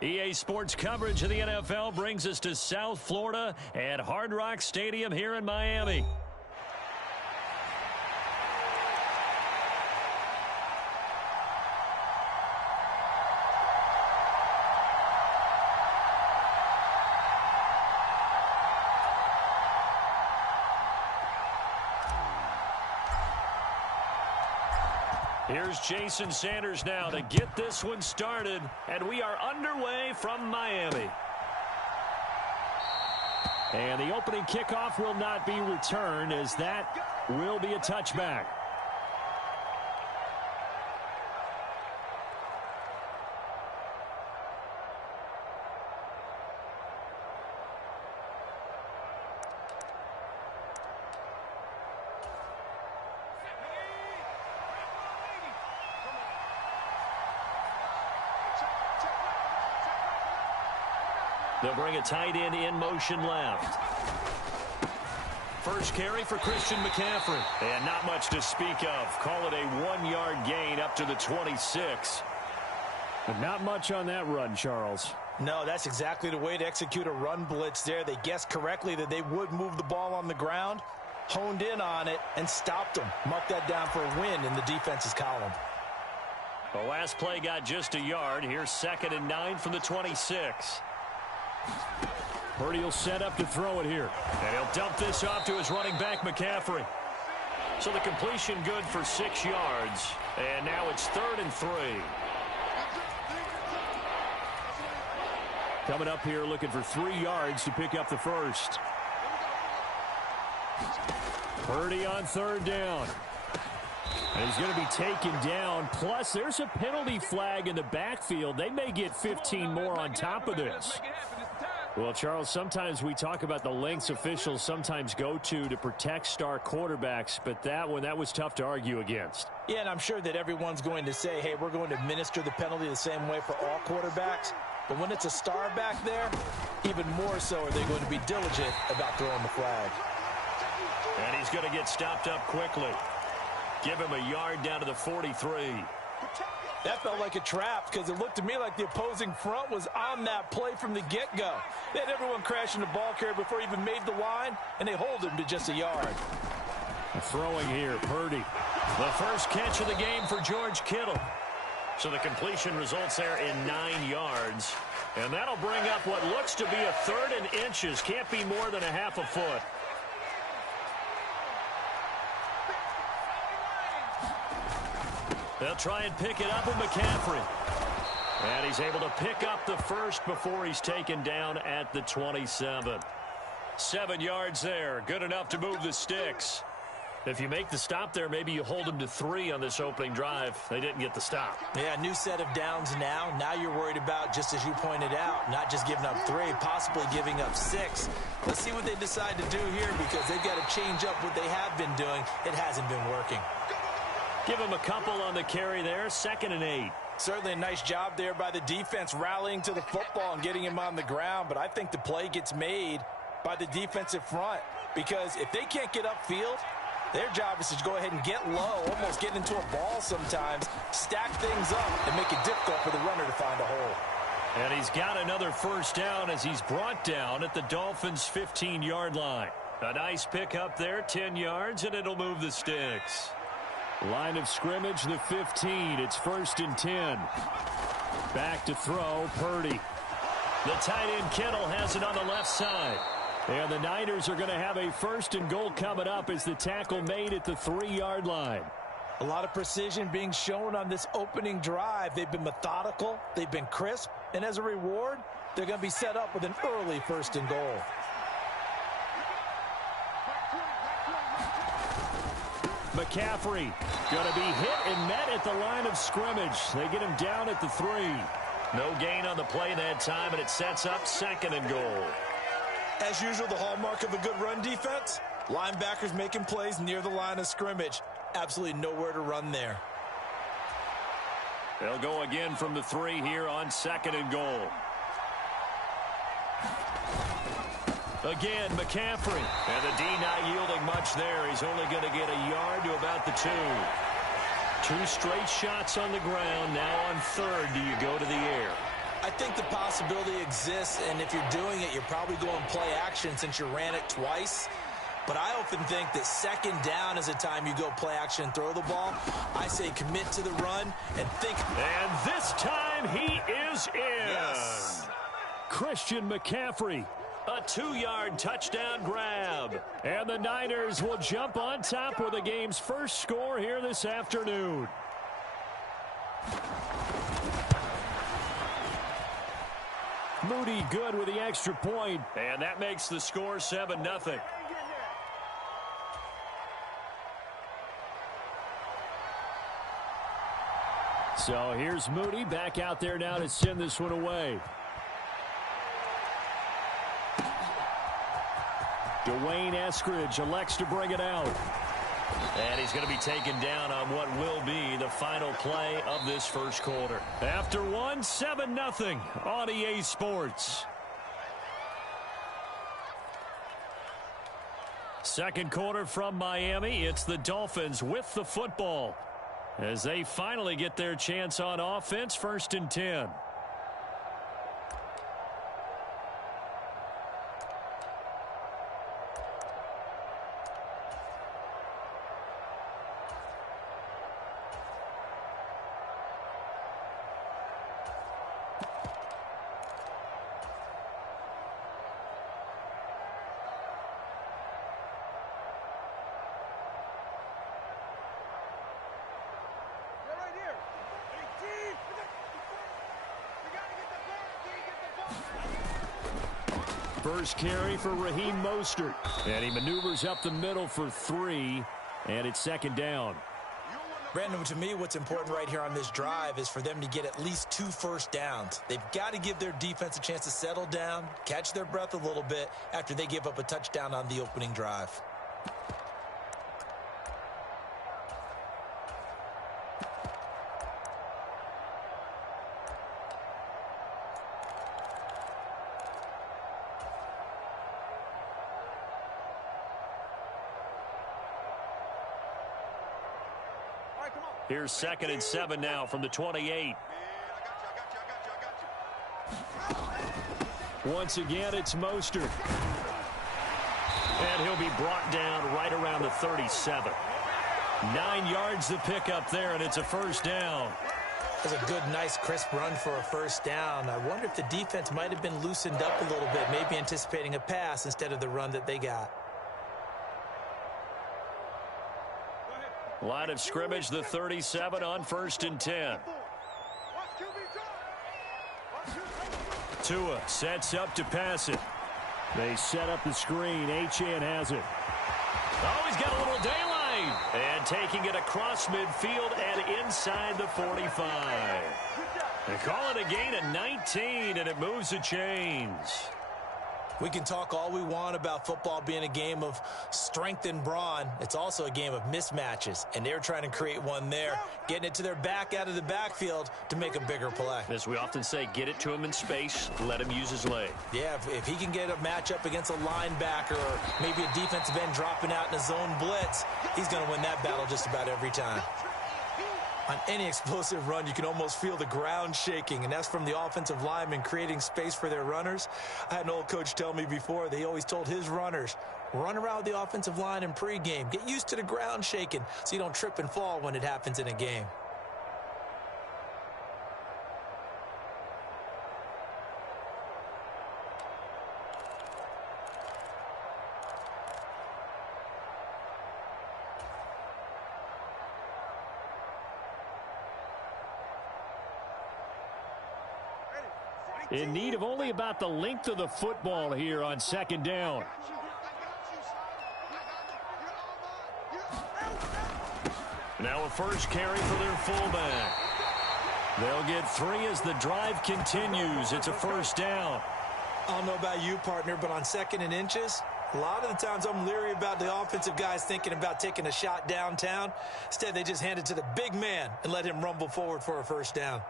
EA Sports coverage of the NFL brings us to South Florida at Hard Rock Stadium here in Miami. Here's Jason Sanders now to get this one started, and we are underway from Miami. And the opening kickoff will not be returned, as that will be a touchback. They'll bring a tight end in motion left. First carry for Christian McCaffrey. And not much to speak of. Call it a 1-yard gain up to the 26. But not much on that run, Charles. No, that's exactly the way to execute a run blitz there. They guessed correctly that they would move the ball on the ground, honed in on it, and stopped them. Mark that down for a win in the defense's column. The last play got just a yard. Here's 2nd and 9 from the 26. Purdy will set up to throw it here. And he'll dump this off to his running back, McCaffrey. So the completion good for 6 yards. And now it's 3rd and 3. Coming up here looking for 3 yards to pick up the first. Purdy on 3rd down. And he's going to be taken down. Plus, there's a penalty flag in the backfield. They may get 15 more on top of this. Well, Charles, sometimes we talk about the lengths officials sometimes go to protect star quarterbacks, but that was tough to argue against. Yeah, and I'm sure that everyone's going to say, hey, we're going to administer the penalty the same way for all quarterbacks. But when it's a star back there, even more so are they going to be diligent about throwing the flag. And he's going to get stopped up quickly. Give him a yard down to the 43. That felt like a trap because it looked to me like the opposing front was on that play from the get-go. They had everyone crashing the ball carrier before he even made the line, and they hold him to just a yard. Throwing here, Purdy. The first catch of the game for George Kittle. So the completion results there in 9 yards. And that'll bring up what looks to be a 3rd and inches. Can't be more than a half a foot. They'll try and pick it up with McCaffrey. And he's able to pick up the first before he's taken down at the 27. 7 yards there. Good enough to move the sticks. If you make the stop there, maybe you hold them to 3 on this opening drive. They didn't get the stop. Yeah, new set of downs now. Now you're worried about, just as you pointed out, not just giving up 3, possibly giving up 6. Let's see what they decide to do here because they've got to change up what they have been doing. It hasn't been working. Give him a couple on the carry there. 2nd and 8. Certainly a nice job there by the defense rallying to the football and getting him on the ground. But I think the play gets made by the defensive front because if they can't get upfield, their job is to go ahead and get low, almost get into a ball sometimes, stack things up, and make it difficult for the runner to find a hole. And he's got another first down as he's brought down at the Dolphins' 15-yard line. A nice pickup there, 10 yards, and it'll move the sticks. Line of scrimmage, the 15. It's 1st and 10. Back to throw, Purdy. The tight end Kittle has it on the left side. And the Niners are going to have a 1st and goal coming up as the tackle made at the 3-yard line. A lot of precision being shown on this opening drive. They've been methodical. They've been crisp. And as a reward, they're going to be set up with an early 1st and goal. McCaffrey going to be hit and met at the line of scrimmage. They get him down at the 3. No gain on the play that time, and it sets up 2nd and goal. As usual, the hallmark of a good run defense, linebackers making plays near the line of scrimmage. Absolutely nowhere to run there. They'll go again from the 3 here on 2nd and goal. Again, McCaffrey. And the D not yielding much there. He's only going to get a yard to about the 2. 2 straight shots on the ground. Now on 3rd, do you go to the air? I I think the possibility exists, and if you're doing it, you're probably going play action since you ran it twice. But I often think that second down is a time you go play action and throw the ball. I say commit to the run and think. And this time he is in. Yes. Christian McCaffrey. A 2-yard touchdown grab. And the Niners will jump on top with the game's first score here this afternoon. Moody good with the extra point. And that makes the score 7-0. So here's Moody back out there now to send this one away. Dwayne Eskridge elects to bring it out. And he's going to be taken down on what will be the final play of this first quarter. After one, 7-0 on EA Sports. Second quarter from Miami. It's the Dolphins with the football as they finally get their chance on offense, 1st and 10. First carry for Raheem Mostert. And he maneuvers up the middle for 3. And it's 2nd down. Brandon, to me, what's important right here on this drive is for them to get at least 2 first downs. They've got to give their defense a chance to settle down, catch their breath a little bit after they give up a touchdown on the opening drive. Here's 2nd and 7 now from the 28. Once again, it's Mostert. And he'll be brought down right around the 37. 9 yards to pick up there, and it's a first down. That's a good, nice, crisp run for a first down. I wonder if the defense might have been loosened up a little bit, maybe anticipating a pass instead of the run that they got. Line of scrimmage, the 37 on 1st and 10. Tua sets up to pass it. They set up the screen. Achane has it. Oh, he's got a little daylight. And taking it across midfield and inside the 45. They call it a gain of 19, and it moves the chains. We can talk all we want about football being a game of strength and brawn. It's also a game of mismatches, and they're trying to create one there, getting it to their back out of the backfield to make a bigger play. As we often say, get it to him in space, let him use his leg. Yeah, if he can get a matchup against a linebacker or maybe a defensive end dropping out in a zone blitz, he's going to win that battle just about every time. On any explosive run, you can almost feel the ground shaking, and that's from the offensive linemen creating space for their runners. I had an old coach tell me before, they always told his runners, run around the offensive line in pregame. Get used to the ground shaking so you don't trip and fall when it happens in a game. In need of only about the length of the football here on 2nd down. Now a first carry for their fullback. They'll get 3 as the drive continues. It's a first down. I don't know about you, partner, but on 2nd and inches, a lot of the times I'm leery about the offensive guys thinking about taking a shot downtown. Instead, they just hand it to the big man and let him rumble forward for a first down.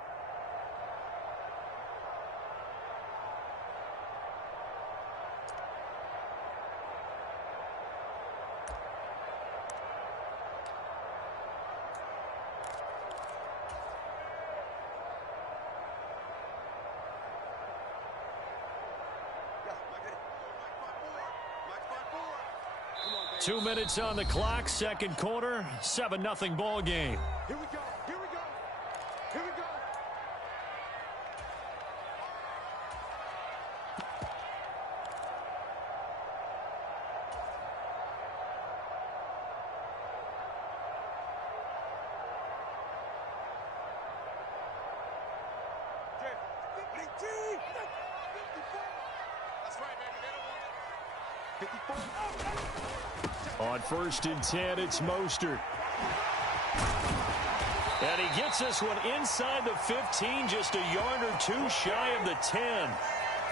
2 minutes on the clock, second quarter, 7-0 ball game. Here we go. Here we go. Here we go. On 1st and 10, it's Mostert. And he gets this one inside the 15, just a yard or two shy of the 10.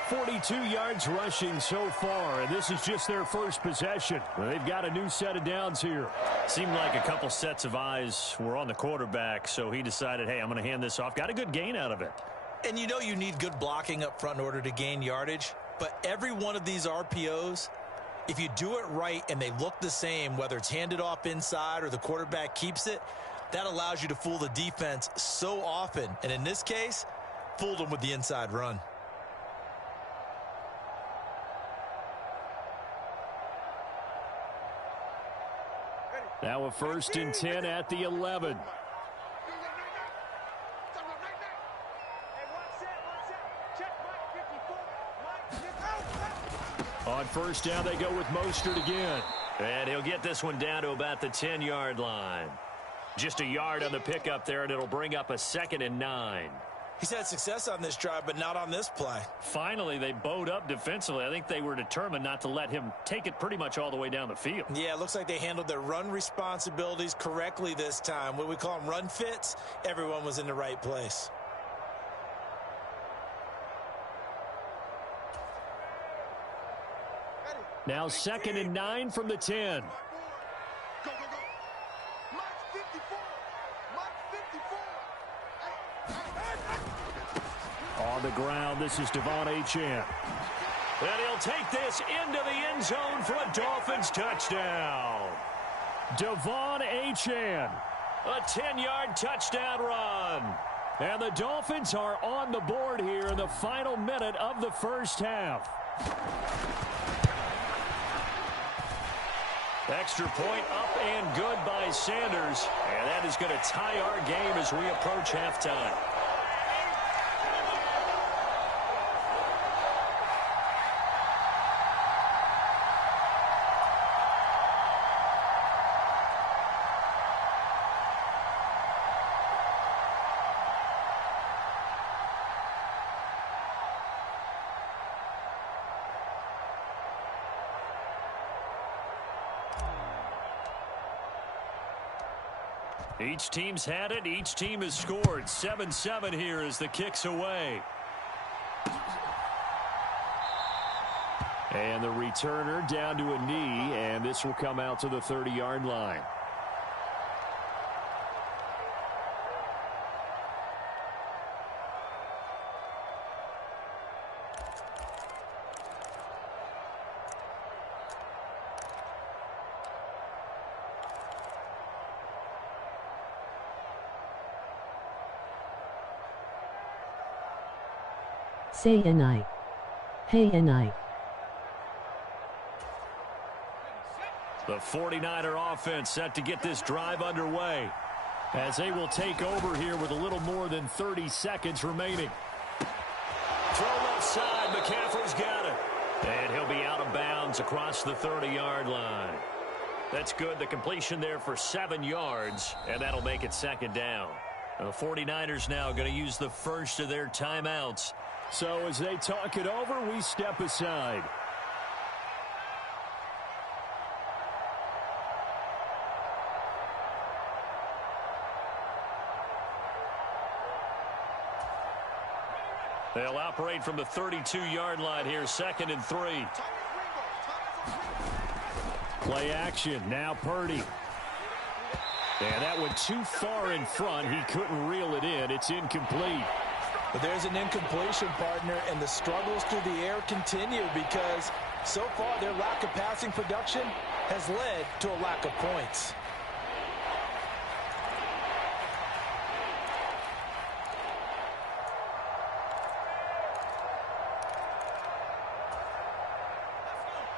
42 yards rushing so far, and this is just their first possession. They've got a new set of downs here. Seemed like a couple sets of eyes were on the quarterback, so he decided, hey, I'm going to hand this off. Got a good gain out of it. And you know you need good blocking up front in order to gain yardage, but every one of these RPOs, if you do it right and they look the same, whether it's handed off inside or the quarterback keeps it, that allows you to fool the defense so often. And in this case, fooled them with the inside run. Now a 1st and 10 at the 11. On 1st down, they go with Mostert again. And he'll get this one down to about the 10-yard line. Just a yard on the pickup there, and it'll bring up a 2nd and 9. He's had success on this drive, but not on this play. Finally, they bowed up defensively. I think they were determined not to let him take it pretty much all the way down the field. Yeah, it looks like they handled their run responsibilities correctly this time. What we call them run fits, everyone was in the right place. Now 2nd and 9 from the 10. Go, go, go. Mark 54. Mark 54. On the ground, this is Devon Achane. And he'll take this into the end zone for a Dolphins touchdown. Devon Achane. A 10-yard touchdown run. And the Dolphins are on the board here in the final minute of the first half. Extra point up and good by Sanders. And that is going to tie our game as we approach halftime. Each team's had it. Each team has scored. 7-7 here as the kick's away. And the returner down to a knee, and this will come out to the 30-yard line. Say and I. Hey and I. The 49er offense set to get this drive underway as they will take over here with a little more than 30 seconds remaining. Throw left side. McCaffrey's got it. And he'll be out of bounds across the 30-yard line. That's good. The completion there for 7 yards, and that'll make it 2nd down. The 49ers now going to use the first of their timeouts. So as they talk it over, we step aside. They'll operate from the 32-yard line here, 2nd and 3. Play action. Now Purdy. And that went too far in front. He couldn't reel it in. It's incomplete. But there's an incompletion, partner, and the struggles through the air continue because so far their lack of passing production has led to a lack of points.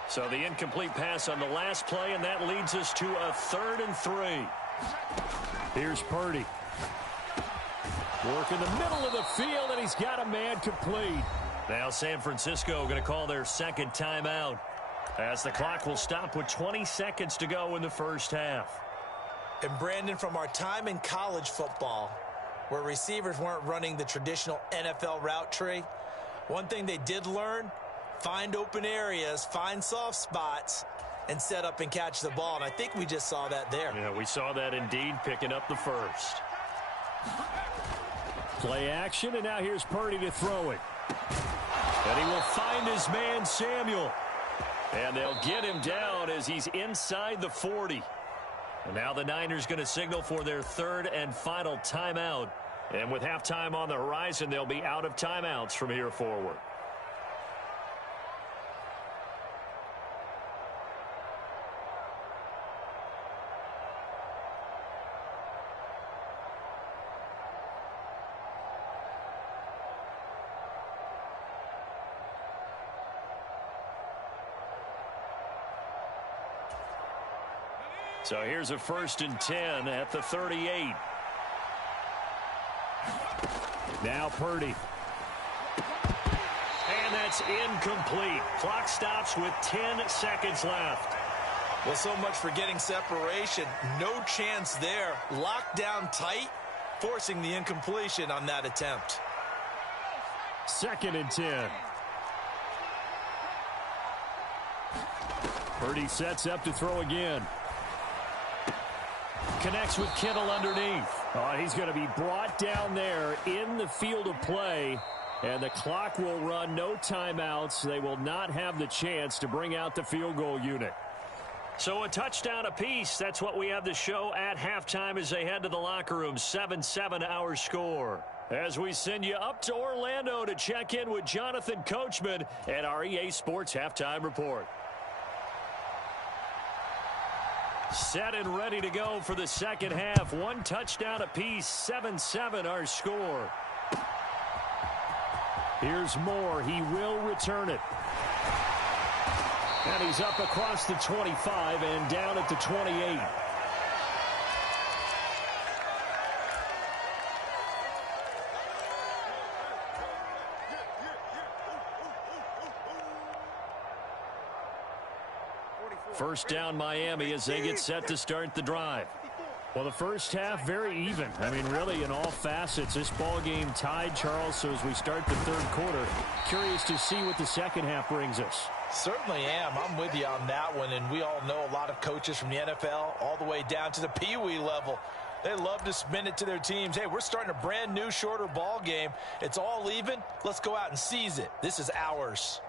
So the incomplete pass on the last play, and that leads us to a 3rd and 3. Here's Purdy. Work in the middle of the field, and he's got a man complete. Now San Francisco going to call their second timeout, as the clock will stop with 20 seconds to go in the first half. And Brandon, from our time in college football, where receivers weren't running the traditional NFL route tree, one thing they did learn: find open areas, find soft spots, and set up and catch the ball. And I think we just saw that there. Yeah, we saw that indeed, picking up the first. Play action, and now here's Purdy to throw it. And he will find his man, Samuel. And they'll get him down as he's inside the 40. And now the Niners going to signal for their 3rd and final timeout. And with halftime on the horizon, they'll be out of timeouts from here forward. So here's a 1st and 10 at the 38. Now Purdy. And that's incomplete. Clock stops with 10 seconds left. Well, so much for getting separation. No chance there. Locked down tight, forcing the incompletion on that attempt. 2nd and 10. Purdy sets up to throw again. Connects with Kittle underneath. He's going to be brought down there in the field of play, and the clock will run. No timeouts. They will not have the chance to bring out the field goal unit. So a touchdown apiece. That's what we have to show at halftime as they head to the locker room. 7-7 our score. As we send you up to Orlando to check in with Jonathan Coachman at our EA Sports Halftime Report. Set and ready to go for the second half. 1 touchdown apiece. 7-7 our score. Here's Moore. He will return it. And he's up across the 25 and down at the 28. First down Miami as they get set to start the drive. Well, the first half, very even. I mean, really, in all facets, this ball game tied, Charles. So as we start the 3rd quarter, curious to see what the second half brings us. Certainly am. I'm with you on that one. And we all know a lot of coaches from the NFL all the way down to the Pee-wee level. They love to spin it to their teams. Hey, we're starting a brand new, shorter ball game. It's all even. Let's go out and seize it. This is ours.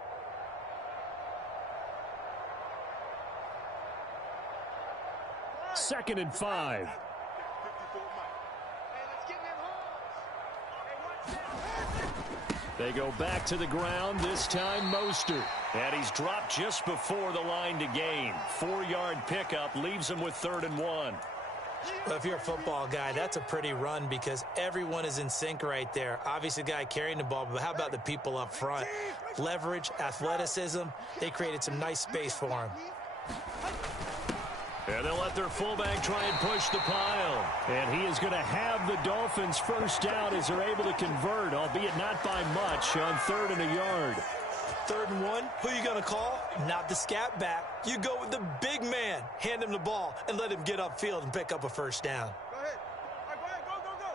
Second and 5. They go back to the ground, this time Mostert. And he's dropped just before the line to gain. 4-yard pickup leaves him with 3rd and 1. Well, if you're a football guy, that's a pretty run because everyone is in sync right there. Obviously, the guy carrying the ball, but how about the people up front? Leverage, athleticism, they created some nice space for him. And they'll let their fullback try and push the pile. And he is going to have the Dolphins first down as they're able to convert, albeit not by much, on 3rd and a yard. 3rd and 1, who you going to call? Not the scat back. You go with the big man. Hand him the ball and let him get upfield and pick up a first down. Go ahead. All right, go ahead. Go.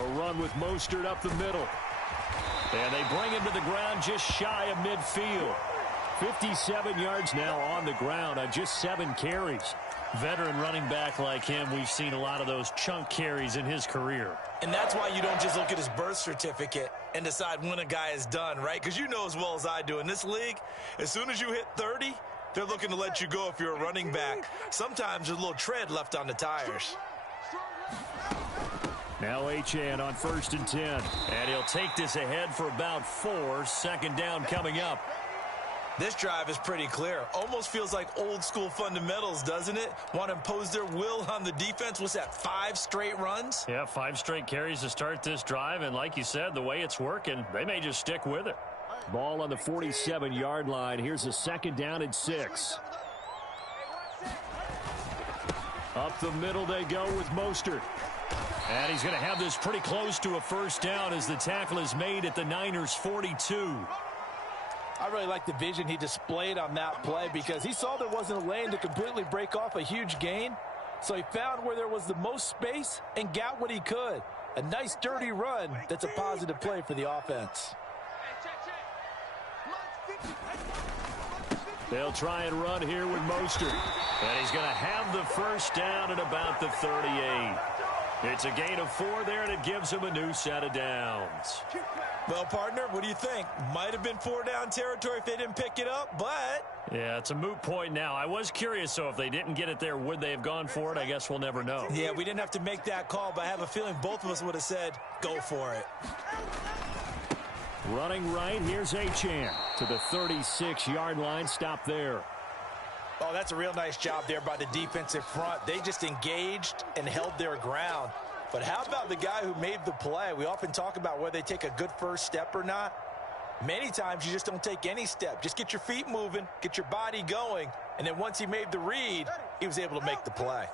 Ready? A run with Mostert up the middle. And they bring him to the ground just shy of midfield. 57 yards now on the ground on just 7 carries. Veteran running back like him, we've seen a lot of those chunk carries in his career. And that's why you don't just look at his birth certificate and decide when a guy is done, right? Because you know as well as I do, in this league, as soon as you hit 30, they're looking to let you go if you're a running back. Sometimes there's a little tread left on the tires. Now Achane on 1st and 10. And he'll take this ahead for about 4. 2nd down coming up. This drive is pretty clear. Almost feels like old school fundamentals, doesn't it? Want to impose their will on the defense. What's that, 5 straight runs? Yeah, 5 straight carries to start this drive. And like you said, the way it's working, they may just stick with it. Ball on the 47-yard line. Here's a 2nd down and 6. Up the middle they go with Mostert. And he's going to have this pretty close to a 1st down as the tackle is made at the Niners' 42. I really like the vision he displayed on that play because he saw there wasn't a lane to completely break off a huge gain. So he found where there was the most space and got what he could. A nice dirty run that's a positive play for the offense. They'll try and run here with Mostert. And he's going to have the 1st down at about the 38. It's a gain of 4 there, and it gives him a new set of downs. Well, partner, what do you think? Might have been 4-down territory if they didn't pick it up, but... Yeah, it's a moot point now. I was curious, so if they didn't get it there, would they have gone for it? I guess we'll never know. Yeah, we didn't have to make that call, but I have a feeling both of us would have said, go for it. Running right, here's Achane to the 36-yard line. Stop there. Oh, that's a real nice job there by the defensive front. They just engaged and held their ground. But how about the guy who made the play? We often talk about whether they take a good first step or not. Many times you just don't take any step. Just get your feet moving, get your body going, and then once he made the read, he was able to make the play.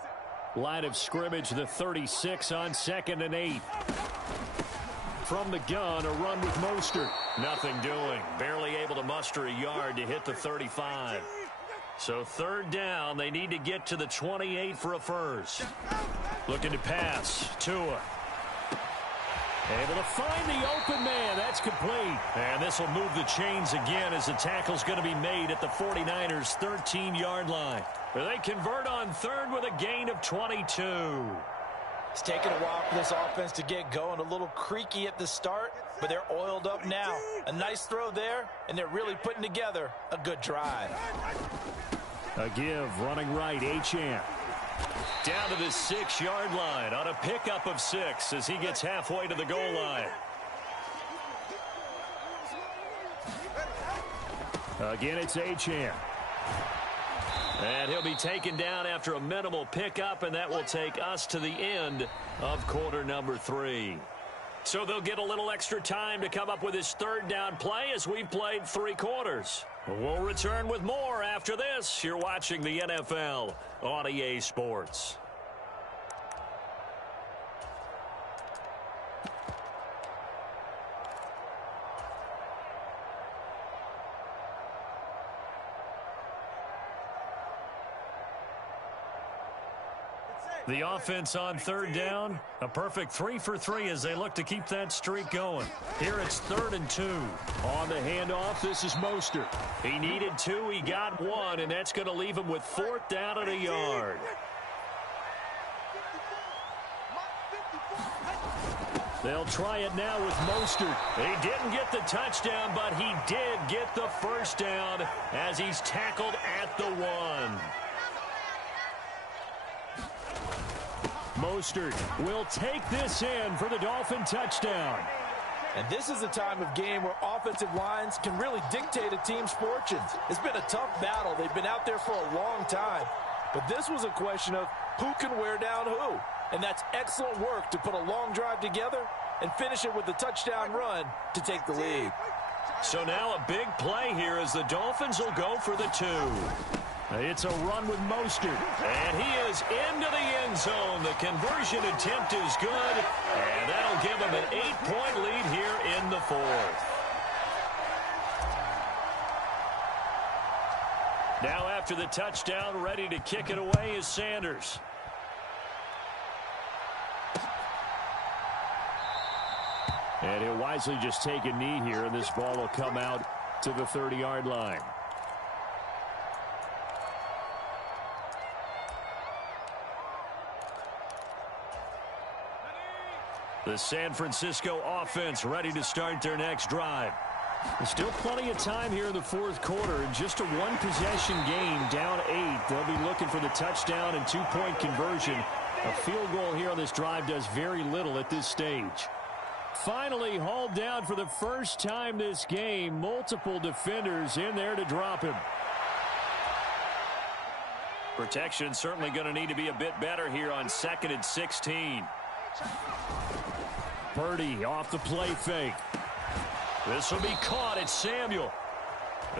Line of scrimmage, the 36 on 2nd and 8. From the gun, a run with Mostert. Nothing doing. Barely able to muster a yard to hit the 35. So 3rd down, they need to get to the 28 for a 1st. Looking to pass. Tua. Able to find the open man. That's complete. And this will move the chains again as the tackle's going to be made at the 49ers' 13-yard line. They convert on 3rd with a gain of 22. It's taken a while for this offense to get going. A little creaky at the start, but they're oiled up now. A nice throw there, and they're really putting together a good drive. A give, running right, Achane. Down to the 6-yard line on a pickup of 6 as he gets halfway to the goal line. Again, it's Achane. And he'll be taken down after a minimal pickup, and that will take us to the end of quarter number 3. So they'll get a little extra time to come up with his 3rd down play as we've played 3 quarters. We'll return with more after this. You're watching the NFL on EA Sports. The offense on 3rd down, a perfect 3 for 3 as they look to keep that streak going. Here it's 3rd and 2. On the handoff, this is Mostert. He needed 2, he got 1, and that's going to leave him with 4th down and a yard. They'll try it now with Mostert. He didn't get the touchdown, but he did get the 1st down as he's tackled at the 1. Mostert will take this in for the Dolphin touchdown. And this is a time of game where offensive lines can really dictate a team's fortunes. It's been a tough battle. They've been out there for a long time. But this was a question of who can wear down who. And that's excellent work to put a long drive together and finish it with a touchdown run to take the lead. So now a big play here as the Dolphins will go for the 2. It's a run with Mostert. And he is into the end zone. The conversion attempt is good. And that'll give him an 8-point lead here in the 4th. Now after the touchdown, ready to kick it away is Sanders. And he'll wisely just take a knee here, and this ball will come out to the 30-yard line. The San Francisco offense ready to start their next drive. There's still plenty of time here in the 4th quarter. Just a 1-possession game, down 8. They'll be looking for the touchdown and 2-point conversion. A field goal here on this drive does very little at this stage. finally hauled down for the first time this game. Multiple defenders in there to drop him. Protection certainly going to need to be a bit better here on 2nd and 16. Purdy off the play fake. This will be caught. It's Samuel.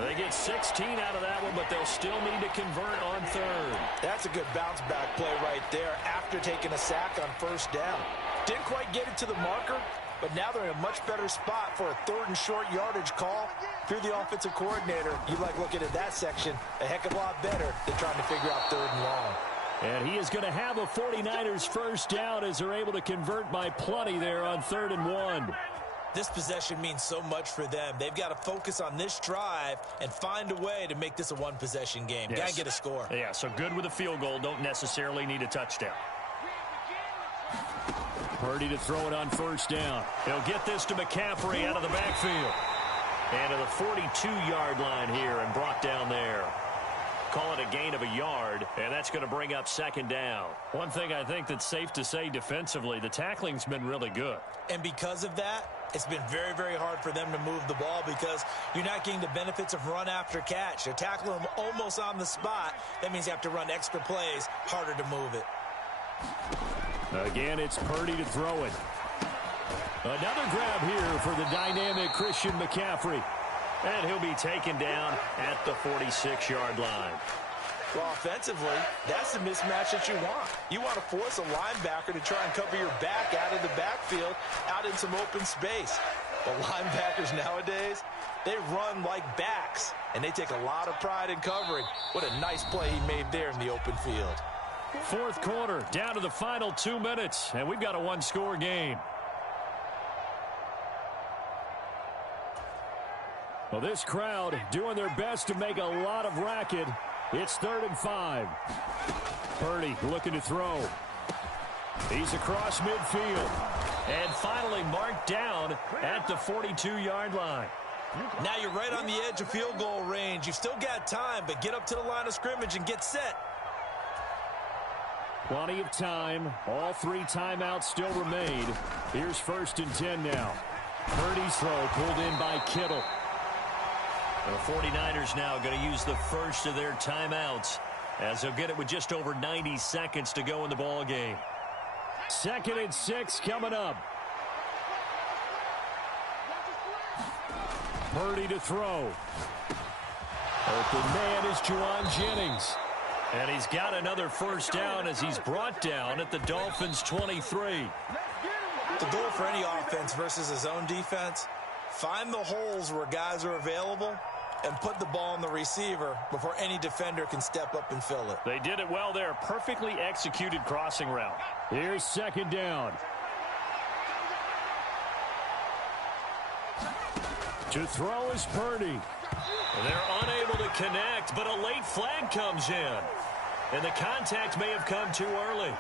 They get 16 out of that one, but they'll still need to convert on 3rd. That's a good bounce-back play right there after taking a sack on 1st down. Didn't quite get it to the marker, but now they're in a much better spot for a 3rd and short yardage call. If you're the offensive coordinator, you like looking at that section a heck of a lot better than trying to figure out 3rd and long. And he is going to have a 49ers first down as they're able to convert by plenty there on 3rd and 1. This possession means so much for them. They've got to focus on this drive and find a way to make this a one-possession game. Yes. Got to get a score. Yeah, so good with a field goal. Don't necessarily need a touchdown. Purdy to throw it on 1st down. He'll get this to McCaffrey out of the backfield. And to the 42-yard line here and brought down there. Call it a gain of a yard, and that's going to bring up 2nd down. One thing I think that's safe to say defensively, the tackling's been really good. And because of that, it's been very, very hard for them to move the ball because you're not getting the benefits of run after catch. They're tackling them almost on the spot. That means you have to run extra plays, harder to move it. Again, it's Purdy to throw it. Another grab here for the dynamic Christian McCaffrey. And he'll be taken down at the 46-yard line. Well, offensively, that's the mismatch that you want. You want to force a linebacker to try and cover your back out of the backfield, out in some open space. But linebackers nowadays, they run like backs, and they take a lot of pride in covering. What a nice play he made there in the open field. 4th quarter, down to the final 2 minutes, and we've got a one-score game. Well, this crowd doing their best to make a lot of racket. It's 3rd and 5. Purdy looking to throw. He's across midfield. And finally marked down at the 42-yard line. Now you're right on the edge of field goal range. You've still got time, but get up to the line of scrimmage and get set. Plenty of time. All 3 timeouts still remain. Here's 1st and 10 now. Purdy's throw pulled in by Kittle. The 49ers now going to use the first of their timeouts as they'll get it with just over 90 seconds to go in the ball game. 2nd and 6 coming up. Purdy to throw. Open man is Juwan Jennings. And he's got another first down as he's brought down at the Dolphins' 23. The goal for any offense versus his own defense, find the holes where guys are available and put the ball on the receiver before any defender can step up and fill it. They did it well there. Perfectly executed crossing route. Here's 2nd down. To throw is Purdy. They're unable to connect, but a late flag comes in. And the contact may have come too early.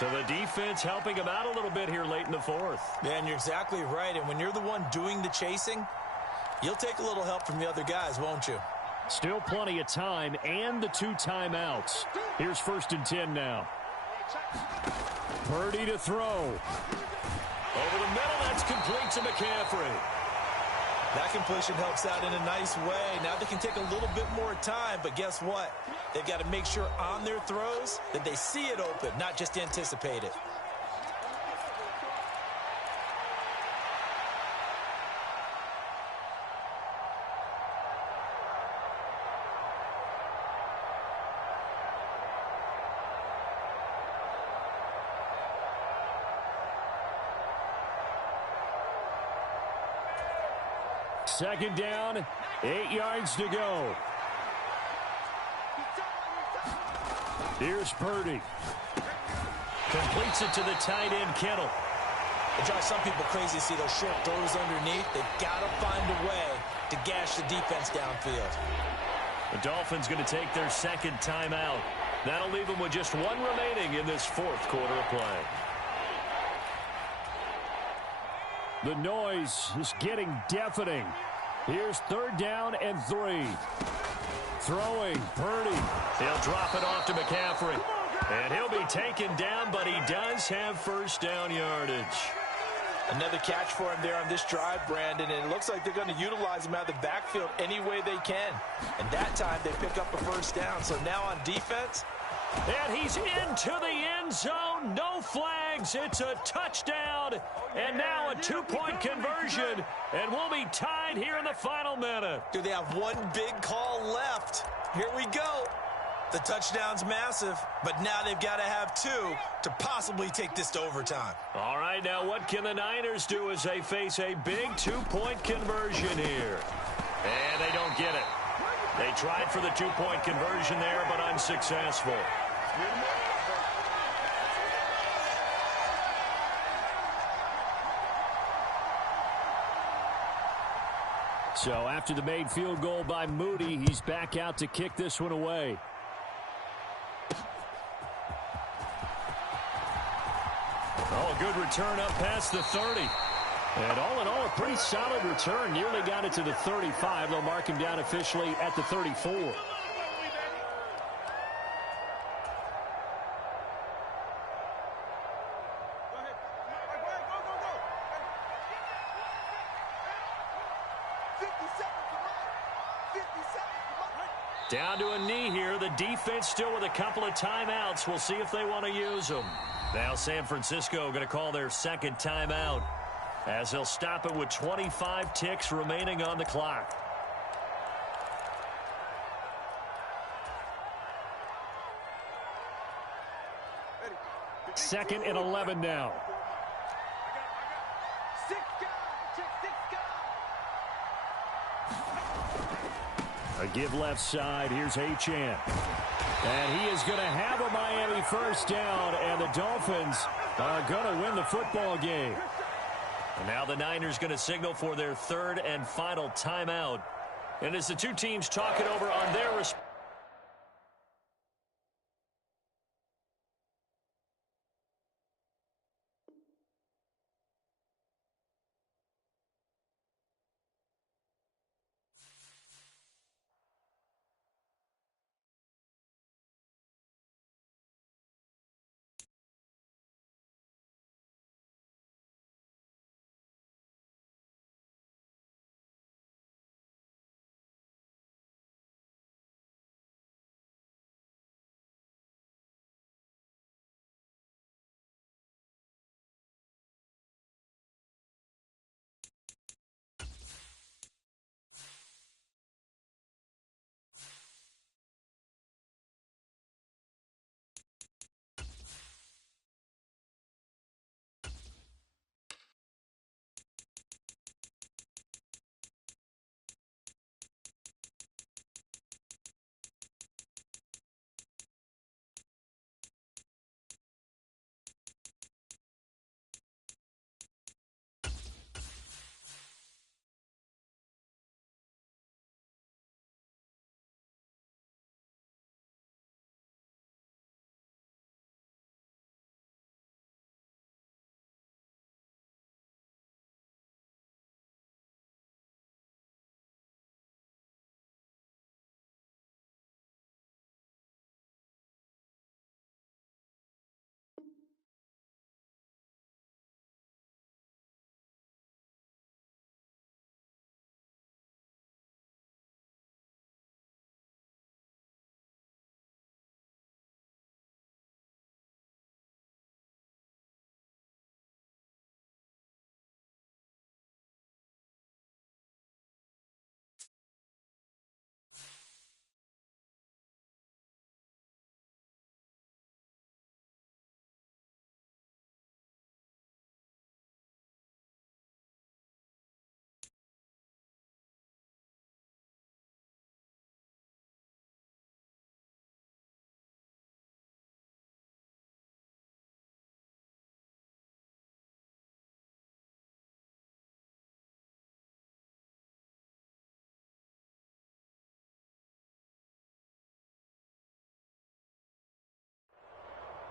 So the defense helping him out a little bit here late in the 4th. Man, you're exactly right. And when you're the one doing the chasing, you'll take a little help from the other guys, won't you? Still plenty of time and the 2 timeouts. Here's 1st and 10 now. Purdy to throw. Over the middle, that's complete to McCaffrey. That completion helps out in a nice way. Now they can take a little bit more time, but guess what? They've got to make sure on their throws that they see it open, not just anticipate it. Second down, 8 yards to go. Here's Purdy. Completes it to the tight end, Kittle. It drives some people crazy to see those short throws underneath. They've got to find a way to gash the defense downfield. The Dolphins going to take their 2nd timeout. That'll leave them with just 1 remaining in this 4th quarter of play. The noise is getting deafening. Here's 3rd down and 3. Throwing, Purdy. He'll drop it off to Another catch for him there on this drive, Brandon, and it looks like they're going to utilize him out of the backfield any way they can. And that time they pick up a first down. So now on defense. And he's into the end zone. No flags. It's a touchdown. And now a two-point conversion. And we'll be tied here in the final minute. Do they have one big call left? Here we go. The touchdown's massive, but now they've got to have two to possibly take this to overtime. All right, now what can the Niners do as they face a big two-point conversion here? And they don't get it. They tried for the two-point conversion there, but unsuccessful. So after the made field goal by Moody, he's back out to kick this one away. Oh, a good return up past the 30. And all in all, a pretty solid return. Nearly got it to the 35. They'll mark him down officially at the 34. Down to a knee here. The defense still with a couple of timeouts. We'll see if they want to use them. Now San Francisco going to call their second timeout as they'll stop it with 25 ticks remaining on the clock. Second and 11 now. A give left side. Here's Achane. And he is going to have a Miami first down, and the Dolphins are going to win the football game. And now the Niners going to signal for their third and final timeout. And as the two teams talk it over on their respective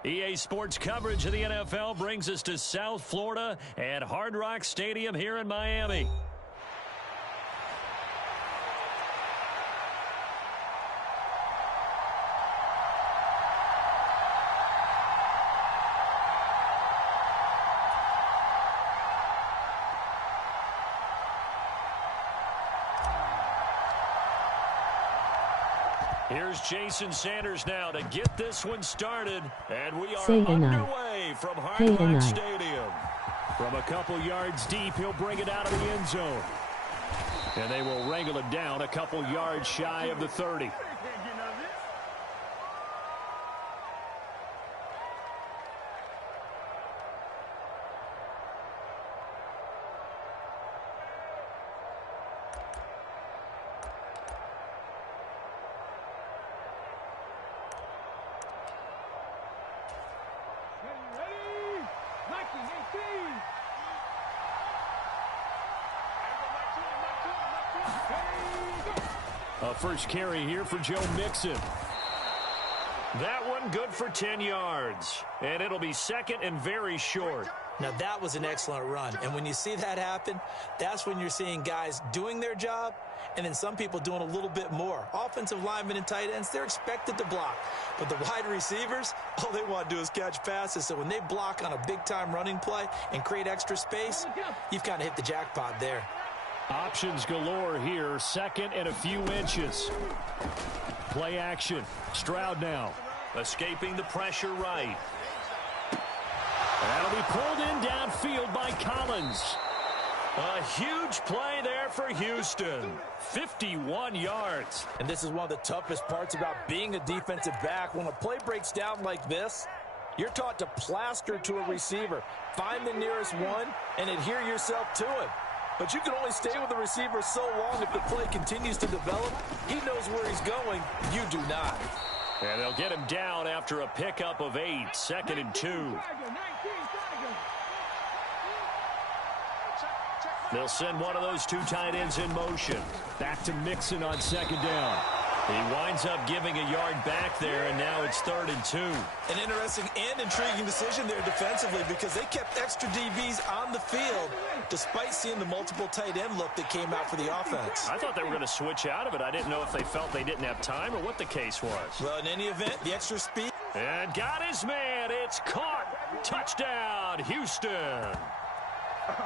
EA Sports coverage of the NFL brings us to South Florida at Hard Rock Stadium here in Miami. Here's Jason Sanders now to get this one started. And we are Say underway from Hard Rock Stadium. From a couple yards deep, he'll bring it out of the end zone. And they will wrangle it down a couple yards shy of the 30. A first carry here for Joe Mixon. That one good for 10 yards. And it'll be second and very short. Now, that was an excellent run. And when you see that happen, that's when you're seeing guys doing their job and then some people doing a little bit more. Offensive linemen and tight ends, they're expected to block. But the wide receivers, all they want to do is catch passes. So when they block on a big-time running play and create extra space, you've kind of hit the jackpot there. Options galore here. Second and a few inches. Play action. Stroud now. Escaping the pressure right. That'll be pulled in downfield by Collins. A huge play there for Houston. 51 yards. And this is one of the toughest parts about being a defensive back. When a play breaks down like this, you're taught to plaster to a receiver. Find the nearest one and adhere yourself to him. But you can only stay with the receiver so long if the play continues to develop. He knows where he's going. You do not. And they'll get him down after a pickup of 8. Second and 2. They'll send one of those 2 tight ends in motion. Back to Mixon on second down. He winds up giving a yard back there, and now it's 3rd and 2. An interesting and intriguing decision there defensively because they kept extra DBs on the field despite seeing the multiple tight end look that came out for the offense. I thought they were going to switch out of it. I didn't know if they felt they didn't have time or what the case was. Well, in any event, the extra speed. And got his man. It's caught. Touchdown, Houston.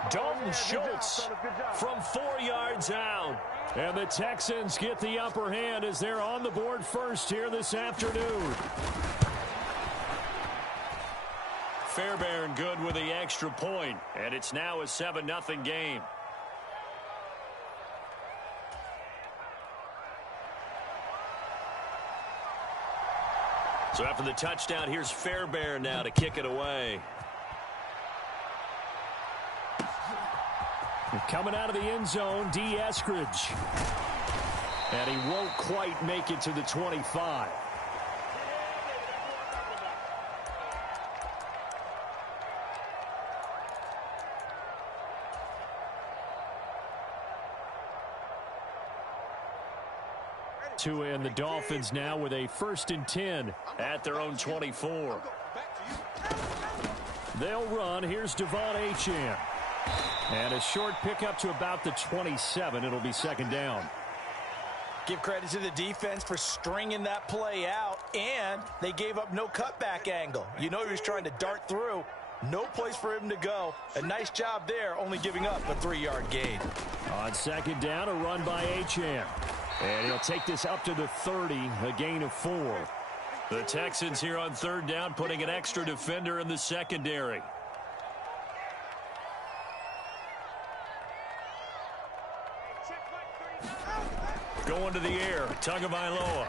Dalton Schultz from 4 yards out. And the Texans get the upper hand as they're on the board first here this afternoon. Fairbairn good with the extra point, and it's now a 7-0 game. So after the touchdown, here's Fairbairn now to kick it away. Coming out of the end zone, D. Eskridge. And he won't quite make it to the 25. And the Dolphins now with a 1st and 10 at their own 24. They'll run. Here's Devon Achane. And a short pickup to about the 27. It'll be 2nd down. Give credit to the defense for stringing that play out, and they gave up no cutback angle. You know he was trying to dart through. No place for him to go. A nice job there, only giving up a 3-yard gain. On 2nd down, a run by Achane. And he'll take this up to the 30, a gain of 4. The Texans here on 3rd down, putting an extra defender in the secondary. Going to the air, Tagovailoa.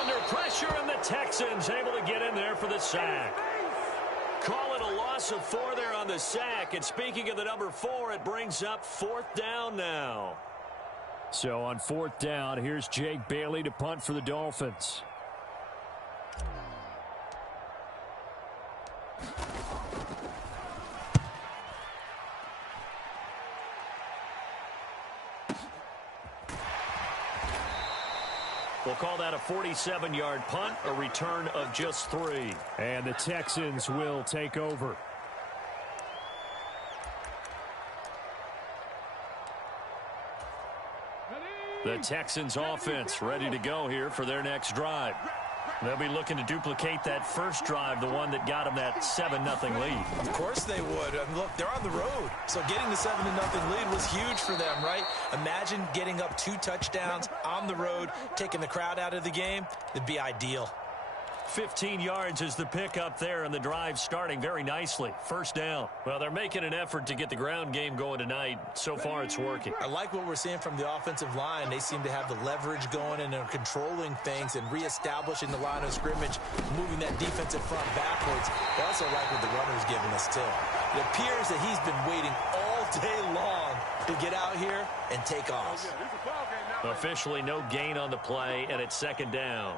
Under pressure, and the Texans able to get in there for the sack. Call it a loss of 4 there on the sack. And speaking of the number 4, it brings up 4th down now. So on 4th down, here's Jake Bailey to punt for the Dolphins. We'll call that a 47-yard punt, a return of just 3. And the Texans will take over. The Texans offense ready to go here for their next drive. They'll be looking to duplicate that first drive, the one that got them that 7-0 lead. Of course they would. And look, they're on the road. So getting the 7-0 lead was huge for them, right? Imagine getting up 2 touchdowns on the road, taking the crowd out of the game. It'd be ideal. 15 yards is the pickup there, and the drive starting very nicely. First down. Well, they're making an effort to get the ground game going tonight. So far, it's working. I like what we're seeing from the offensive line. They seem to have the leverage going, and they're controlling things and reestablishing the line of scrimmage, moving that defensive front backwards. I also like what the runner's giving us, too. It appears that he's been waiting all day long to get out here and take off. Officially no gain on the play, and it's second down.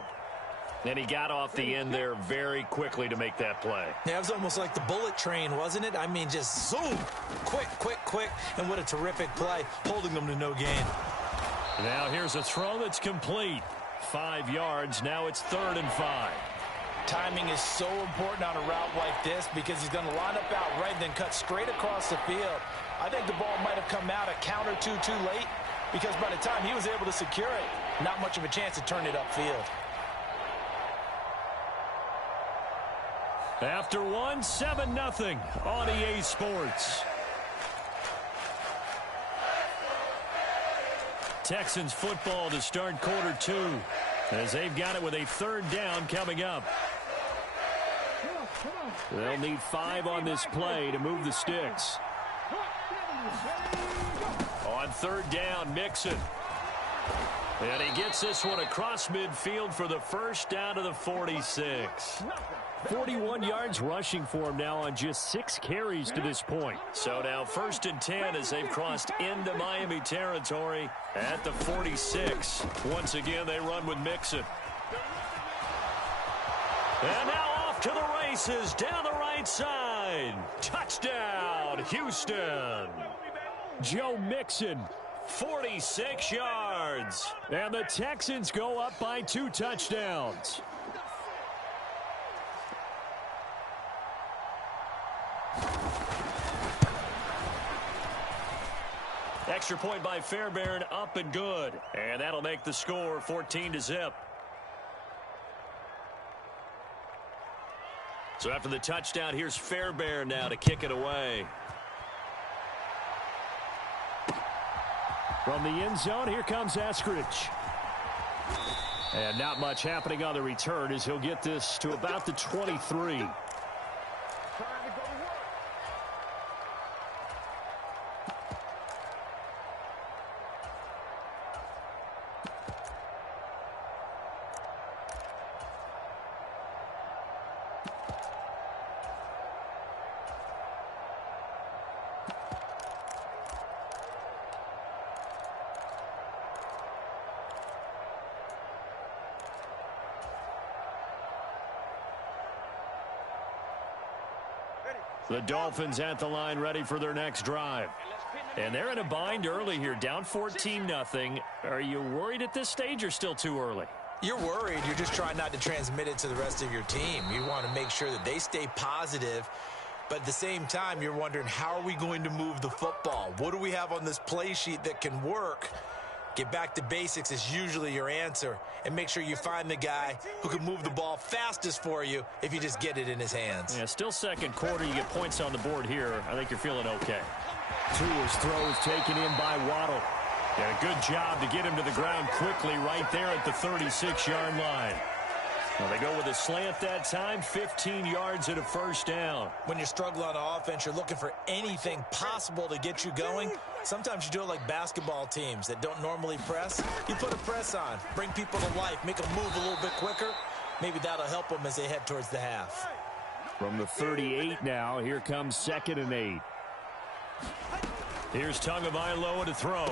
And he got off the end there very quickly to make that play. Yeah, it was almost like the bullet train, wasn't it? I mean, just zoom, quick, quick, quick, and what a terrific play, holding them to no gain. Now here's a throw that's complete. 5 yards, now it's 3rd and 5. Timing is so important on a route like this because he's going to line up out right and then cut straight across the field. I think the ball might have come out a count or two too late because by the time he was able to secure it, not much of a chance to turn it upfield. After 7-0 on EA Sports. Texans football to start quarter 2 as they've got it with a 3rd down coming up. They'll need 5 on this play to move the sticks. On 3rd down, Mixon. And he gets this one across midfield for the first down to the 46. 41 yards rushing for him now on just 6 carries to this point. So now 1st and 10 as they've crossed into Miami territory at the 46. Once again, they run with Mixon. And now off to the races down the right side. Touchdown, Houston. Joe Mixon. 46 yards. And the Texans go up by 2 touchdowns. Extra point by Fairbairn, up and good. And that'll make the score 14-0. So after the touchdown, here's Fairbairn now to kick it away. From the end zone, here comes Eskridge. And not much happening on the return as he'll get this to about the 23. The Dolphins at the line ready for their next drive. And they're in a bind early here, down 14-0. Are you worried at this stage or still too early? You're worried. You're just trying not to transmit it to the rest of your team. You want to make sure that they stay positive. But at the same time, you're wondering, how are we going to move the football? What do we have on this play sheet that can work? Get back to basics is usually your answer. And make sure you find the guy who can move the ball fastest for you if you just get it in his hands. Yeah, still second quarter. You get points on the board here. I think you're feeling okay. Tua's throw is taken in by Waddle. Yeah, good job to get him to the ground quickly right there at the 36-yard line. Well, they go with a slant that time, 15 yards and a first down. When you're struggling on offense, you're looking for anything possible to get you going. Sometimes you do it like basketball teams that don't normally press. You put a press on, bring people to life, make them move a little bit quicker. Maybe that'll help them as they head towards the half. From the 38 now, here comes 2nd and 8. Here's Tagovailoa to throw.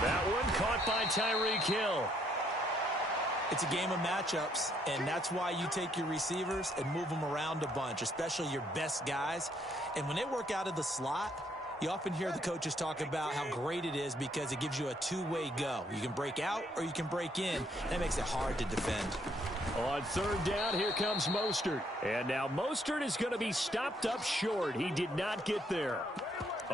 That one caught by Tyreek Hill. It's a game of matchups, and that's why you take your receivers and move them around a bunch, especially your best guys. And when they work out of the slot, you often hear the coaches talk about how great it is because it gives you a two-way go. You can break out or you can break in. That makes it hard to defend. On 3rd down, here comes Mostert. And now Mostert is going to be stopped up short. He did not get there.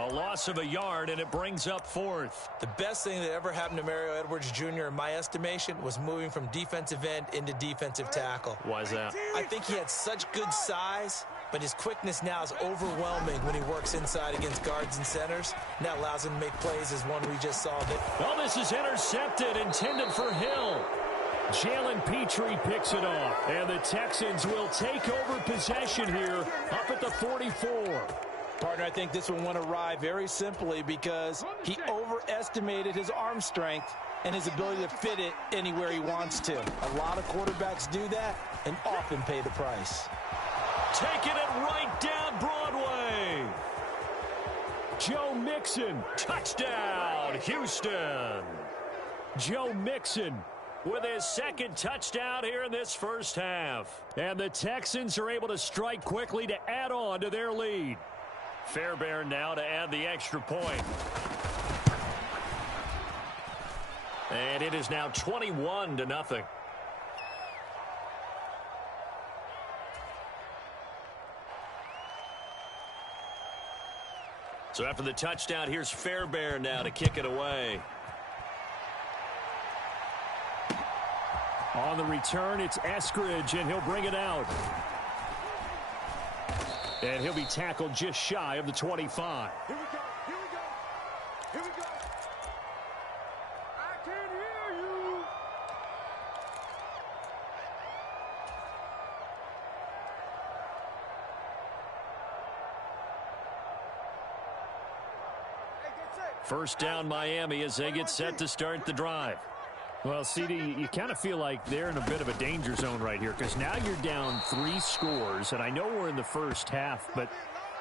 A loss of a yard, and it brings up 4th. The best thing that ever happened to Mario Edwards Jr., in my estimation, was moving from defensive end into defensive tackle. Why is that? I think he had such good size, but his quickness now is overwhelming when he works inside against guards and centers. And that allows him to make plays as one we just saw. Well, this is intercepted, intended for Hill. Jalen Petrie picks it off, and the Texans will take over possession here up at the 44. Partner, I think this one went awry very simply because he overestimated his arm strength and his ability to fit it anywhere he wants to. A lot of quarterbacks do that and often pay the price. Taking it right down Broadway. Joe Mixon. Touchdown, Houston. Joe Mixon with his second touchdown here in this first half. And the Texans are able to strike quickly to add on to their lead. Fairbairn now to add the extra point. And it is now 21-0. So after the touchdown, here's Fairbairn now to kick it away. On the return, it's Eskridge, and he'll bring it out. And he'll be tackled just shy of the 25. Here we go. Here we go. Here we go. I can hear you. Hey, get set. First down Miami as they get set to start the drive. Well, CD, you kind of feel like they're in a bit of a danger zone right here because now you're down 3 scores, and I know we're in the first half, but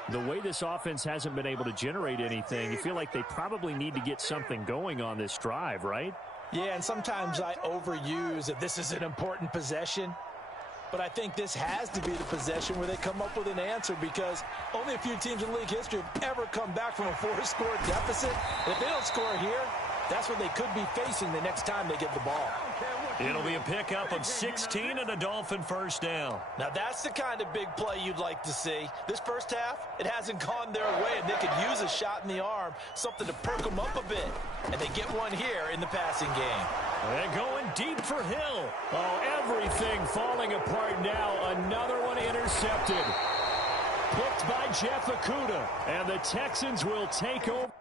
the way this offense hasn't been able to generate anything, you feel like they probably need to get something going on this drive, right? Yeah, and sometimes I overuse that this is an important possession, but I think this has to be the possession where they come up with an answer because only a few teams in league history have ever come back from a 4-score deficit. And if they don't score here, that's what they could be facing the next time they get the ball. It'll be a pickup of 16 and a Dolphin first down. Now that's the kind of big play you'd like to see. This first half, it hasn't gone their way, and they could use a shot in the arm, something to perk them up a bit. And they get one here in the passing game. They're going deep for Hill. Oh, everything falling apart now. Another one intercepted. Picked by Jeff Okudah. And the Texans will take over.